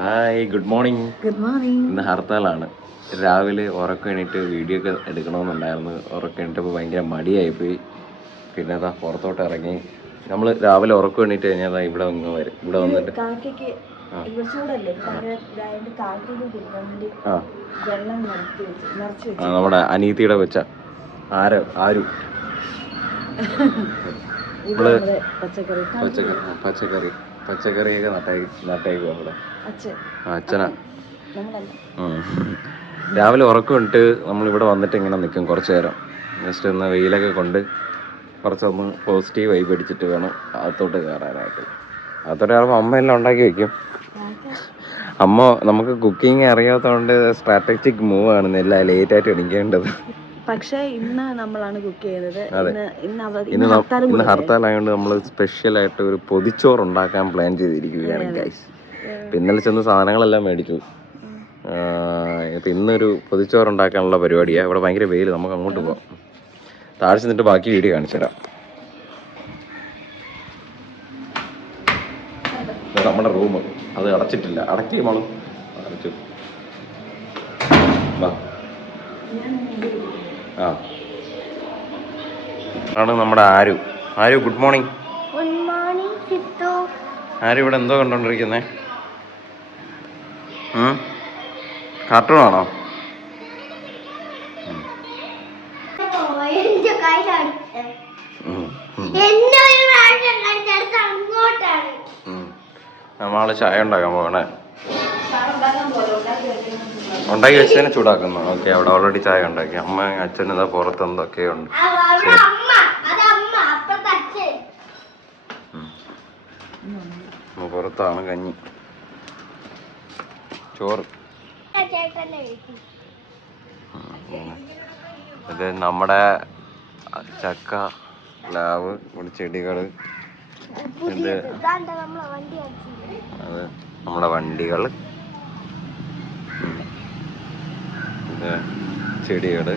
Hi, good morning. Good morning. ഇന്ന് ഹർത്താലാണ്. രാവിലെ ഉറക്കം എണീറ്റ് വീഡിയോ ഒക്കെ എടുക്കണമെന്നുണ്ടായിരുന്നു. ഉറക്കം എണീറ്റപ്പോൾ ഭയങ്കര മടിയായിപ്പോയി. പിന്നെ അതാ പുറത്തോട്ട് ഇറങ്ങി. നമ്മൾ രാവിലെ ഉറക്കം എണീറ്റ് കഴിഞ്ഞാൽ ഇവിടെ വരും. ഇവിടെ വന്നിട്ട് നമ്മുടെ അനീതിയുടെ വെച്ച ആരും പച്ചക്കറിയൊക്കെ നട്ടേക്കും അവിടെ. അച്ഛനാ. രാവിലെ ഉറക്കം ഇട്ട് നമ്മളിവിടെ വന്നിട്ട് ഇങ്ങനെ നിൽക്കും കുറച്ച് നേരം. ജസ്റ്റ് ഒന്ന് വെയിലൊക്കെ കൊണ്ട് കുറച്ചൊന്ന് പോസിറ്റീവ് വൈബ് അടിച്ചിട്ട് വേണം അകത്തോട്ട് കയറാനായിട്ട്. അകത്തോട്ട് കയറുമ്പോൾ അമ്മ എല്ലാം ഉണ്ടാക്കി വയ്ക്കും. അമ്മ നമുക്ക് കുക്കിംഗ് അറിയാത്തതുകൊണ്ട് സ്ട്രാറ്റജിക് മൂവ് ആണ് എല്ലാം ലേറ്റായിട്ട് എണീക്കേണ്ടത്. പക്ഷേ ഇന്ന് നമ്മളാണ് കുക്ക് ചെയ്യുന്നത്. ഇന്ന് ഹർത്താലായതുകൊണ്ട് നമ്മൾ സ്പെഷ്യലായിട്ട് ഒരു പൊതിച്ചോറ് ഉണ്ടാക്കാൻ പ്ലാൻ ചെയ്തിരിക്കുകയാണ് ഗൈസ്. ഇന്നലെ ചെന്ന് സാധനങ്ങളെല്ലാം മേടിച്ചു. ഇപ്പം ഇന്നൊരു പൊതിച്ചോറ് ഉണ്ടാക്കാനുള്ള പരിപാടിയാണ്. ഇവിടെ ഭയങ്കര വെയിൽ, നമുക്ക് അങ്ങോട്ട് പോകാം. താഴെ ചെന്നിട്ട് ബാക്കി വീഡിയോ കാണിച്ചു തരാം. നമ്മുടെ റൂം അത് അടച്ചിട്ടില്ല. അടക്കി നമ്മളും അടച്ചു. ആണ് നമ്മുടെ ആരു. Good morning. ആരു ഇവിടെ എന്തോ കണ്ടോണ്ടിരിക്കുന്നേ? കാർട്ടൂണാണോ? നമ്മള് ചായ ഉണ്ടാക്കാൻ പോകണേ. ഉണ്ടാക്കി വെച്ചതിനെ ചൂടാക്കുന്നു. ഓക്കെ, അവിടെ ഓൾറെഡി ചായ ഉണ്ടാക്കി. അമ്മ അച്ഛൻ ഇതാ പുറത്ത് എന്തൊക്കെയുണ്ട്. പുറത്താണ് കഞ്ഞി, ചോറ്. ഇത് നമ്മുടെ ചക്ക, പ്ലാവ്, ചെടികള്. ഇത് അത് നമ്മുടെ വണ്ടികൾ, ഇത് ചെടികള്.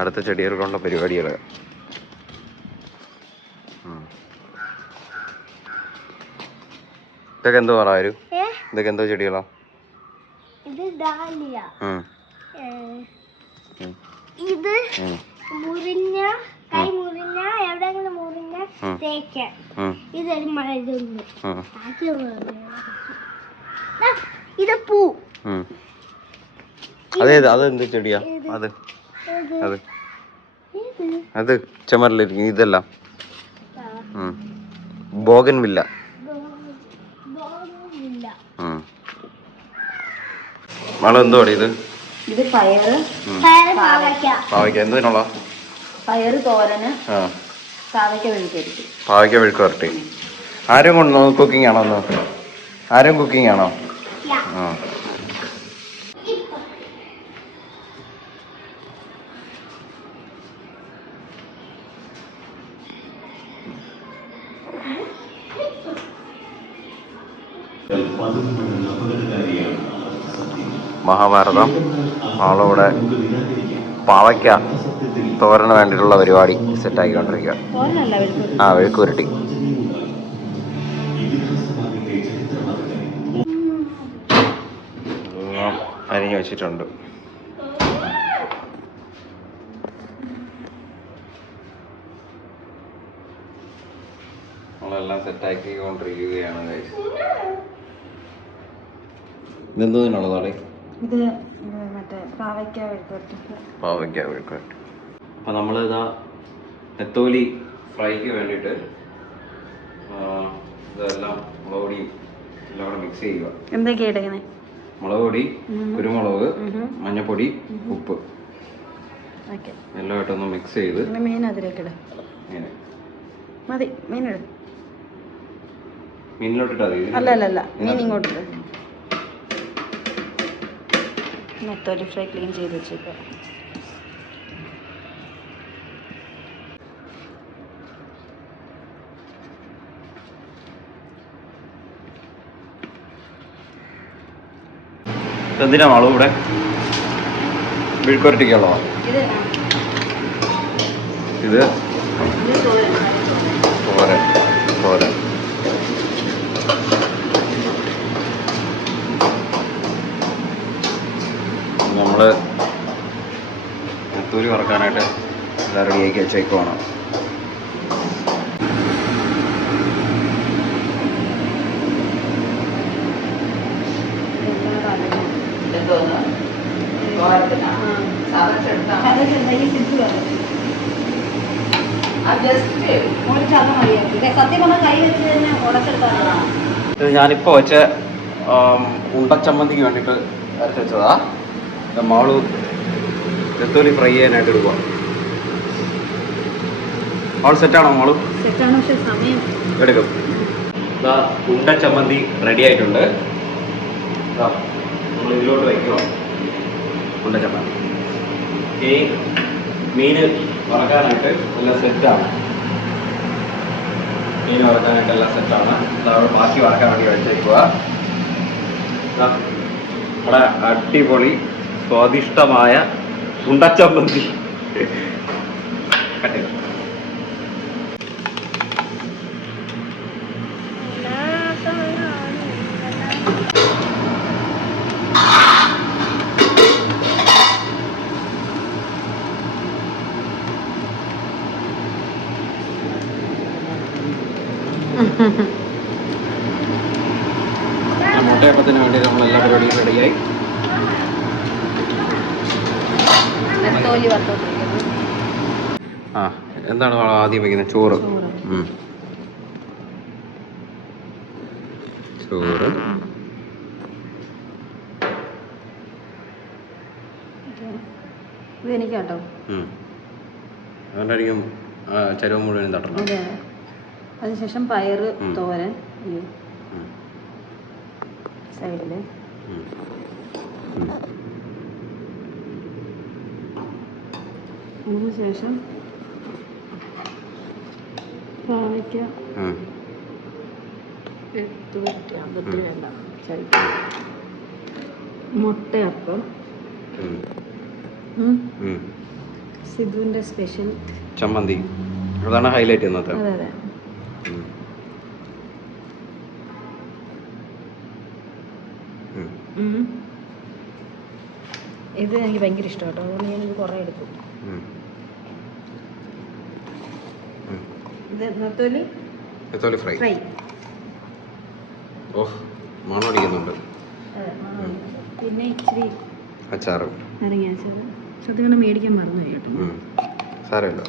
അടുത്ത ചെടികൾക്കുള്ള പരിപാടികൾ. ഇതൊക്കെ എന്തോ പറയാ? ഇതൊക്കെ എന്തോ ചെടികളാ? ഇത് മുറിഞ്ഞ കൈ മുറിഞ്ഞ എവിടെയെങ്കിലും മുറിഞ്ഞ തേക്കാൻ. ഇതൊരു മരുന്ന്. ഇത് പൂ. അതെന്ത് ചെടിയാ? അത് ചുമരിലിരിക്കും. ഇതെല്ലാം ബോഗൻവില്ല. എന്തോ ഇത്? ഇത് പയറ്, പാവയ്ക്ക. എന്തിനുള്ള? പയറ് തോരന്, പാവയ്ക്ക മെഴുക്ക് വരട്ടി. ആരും കൊണ്ട് കുക്കിംഗ് ആണോ? ആരും കുക്കിംഗ് ആണോ? മഹാഭാരതം. അവളിവിടെ പാവയ്ക്ക തോരന് വേണ്ടിയിട്ടുള്ള പരിപാടി സെറ്റാക്കിക്കൊണ്ടിരിക്കുക. മെഴുക്ക് പുരട്ടി. എല്ലാം അരിഞ്ഞു വെച്ചിട്ടുണ്ട്. നമ്മളെല്ലാം സെറ്റാക്കിക്കൊണ്ടിരിക്കുകയാണ്. ഇതെന്തോന്നുള്ളതാണ്? ഇത് മറ്റേ പാവയ്ക്ക മെഴുക്ക് വരട്ടി. അപ്പം നമ്മളിതാ നെത്തോലി ഫ്രൈക്ക് വേണ്ടിയിട്ട് ഇതെല്ലാം മുളക് പൊടിയും എല്ലാം കൂടെ മിക്സ് ചെയ്യുക. എന്തൊക്കെയാ ഇടുന്നത്? മുളക് പൊടി, കുരുമുളക്, മഞ്ഞപ്പൊടി, ഉപ്പ് എല്ലാം ഇട്ടൊന്ന് മിക്സ് ചെയ്ത് മീൻ അതിലേക്ക് ഇടും. മതി, മീനിടും. മീനിലോട്ടിട്ടാ മതി? അല്ല, മീൻ ഇങ്ങോട്ടിട്ട്. നെത്തോലി ഫ്രൈ ക്ലീൻ ചെയ്ത് വെച്ചേക്കുക. എന്തിനാ മാളൂ ഇവിടെ? മെഴുക്കുവരട്ടിക്കുള്ളതാ ഇത്. തോരൻ തോരൻ. നമ്മൾ നെത്തോലി വറക്കാനായിട്ട് എല്ലാം റെഡിയാക്കി വെച്ചേക്കുവാണ്. സത്യം പറഞ്ഞാൽ കൈ വെച്ച് തന്നെ ഉടച്ചെടുത്താൽ ഇത് ഞാനിപ്പോൾ വെച്ച ഉണ്ടച്ചമ്മന്തിക്ക് വേണ്ടിയിട്ട് അരച്ച് വെച്ചതാ. മാളു നെത്തോലി ഫ്രൈ ചെയ്യാനായിട്ട് എടുക്കുക. അവൾ സെറ്റാണോ മാളു? സെറ്റാണ്, പക്ഷെ സമയം എടുക്കും. ഇതാ ഉണ്ടച്ചമ്മന്തി റെഡി ആയിട്ടുണ്ട്. നമ്മൾ ഇതിലോട്ട് വയ്ക്കുക ഉണ്ടച്ചമ്മന്തി. ഈ മീൻ വറക്കാനായിട്ട് എല്ലാം സെറ്റാണ്. മീൻ വറക്കാനായിട്ട് എല്ലാം സെറ്റാണ്. അതവിടെ ബാക്കി വറക്കാൻ വേണ്ടി വെച്ചേക്കുക. നമ്മുടെ അടിപൊളി സ്വാദിഷ്ടമായ ഉണ്ടച്ചമ്മന്തി കട്ട് ചെയ്തു. മുട്ടയപ്പത്തിന് വേണ്ടി നമ്മളെല്ലാ പരിപാടിയും റെഡിയായി. നെത്തോലി വറുത്തോണ്ടിരിക്കുന്നു. ആ എന്താണ് ആദ്യം വയ്ക്കുന്നത്? ചോറ്. ചോറ് ഇത് എനിക്ക് കേട്ടോ. അതുകൊണ്ടായിരിക്കും ചെലവ് മുഴുവൻ തട്ടണം. അതെ. അതിനുശേഷം പയറ് തോരൻ സൈഡിൽ. അതിനുശേഷം പാവയ്ക്ക എടുത്ത് വയ്ക്കാം. അതൊക്കെ വേണ്ട. മുട്ടയപ്പം, സിധുവിൻ്റെ സ്പെഷ്യൽ ചമ്മന്തി. അതാണ് ഹൈലൈറ്റ് ഇന്നത്തെ. അതെ അതെ. ഇത് എനിക്ക് ഭയങ്കര ഇഷ്ടം കേട്ടോ, അതുകൊണ്ട് ഞാനിത് കുറേ എടുത്തു. ഇത് നെത്തോലി ഫ്രൈ. ഫ്രൈ. ഓഹ് മണം അടിക്കുന്നുണ്ട്. പിന്നെ ഇച്ചിരി അച്ചാറ്, നാരങ്ങ അച്ചാറ്. സത്യം മേടിക്കാൻ മറന്നു കേട്ടോ. സാരമില്ല,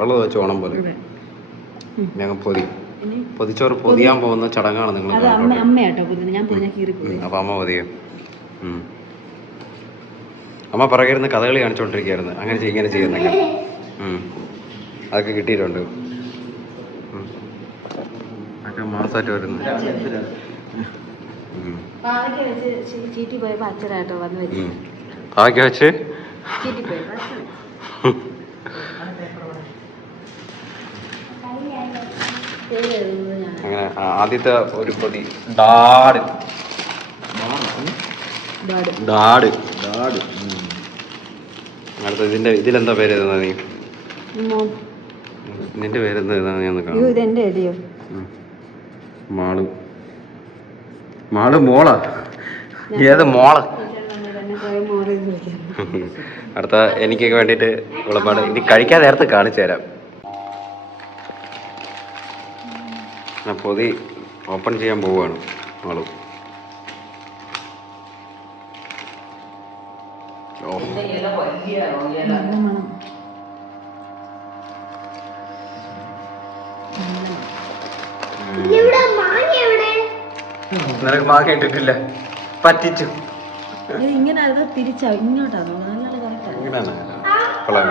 ഉള്ളത് വെച്ച് ഓണം പോലെ. ഞങ്ങൾ പൊതിച്ചോറ് പൊതിയാൻ പോകുന്ന ചടങ്ങാണ് നിങ്ങൾ. അമ്മയാട്ടോ പൊതിന്, ഞാൻ പൊതിഞ്ഞ കീറിപ്പോയി. അപ്പം അമ്മ പൊതിയോ? അമ്മ പിറകിരുന്ന് കഥകളി കാണിച്ചുകൊണ്ടിരിക്കുകയായിരുന്നു. അങ്ങനെ ഇങ്ങനെ ചെയ്യുന്നൊക്കെ അതൊക്കെ കിട്ടിയിട്ടുണ്ട്. അതൊക്കെ മാസമായിട്ട് വരുന്നു. പാവയ്ക്ക വെച്ച് ചീറ്റി പോയപ്പോൾ അച്ഛനായിട്ടോ വന്ന് വെച്ച് പാവയ്ക്ക വെച്ച് ചീറ്റിപ്പോയി. അങ്ങനെ ആദ്യത്തെ ഒരു പൊതി ഡാഡ്. അടുത്ത ഇതിലെന്താ പേര് എഴുതുന്നത് നീ? നിന്റെ പേരെന്താ എഴുതാന്ന് ഞാൻ കാണാം. ഇതെന്റെ എഴുതിയോ? മാള് മോളാ? ഏത് മോള? അടുത്ത എനിക്കൊക്കെ വേണ്ടിയിട്ട് വിളമ്പാട്. ഇനി കഴിക്കാൻ നേരത്തെ കാണിച്ചു തരാം. ഞാൻ പൊതി ഓപ്പൺ ചെയ്യാൻ പോവുകയാണ്. ആള് നിനക്ക് മാങ്ങ ഇട്ടിട്ടില്ല, പറ്റിച്ചു. ഇങ്ങനെ തിരിച്ചാ ഇങ്ങോട്ടാ. നല്ല കറക്റ്റാ. ഇങ്ങനെയാണ് കൊള്ളാം.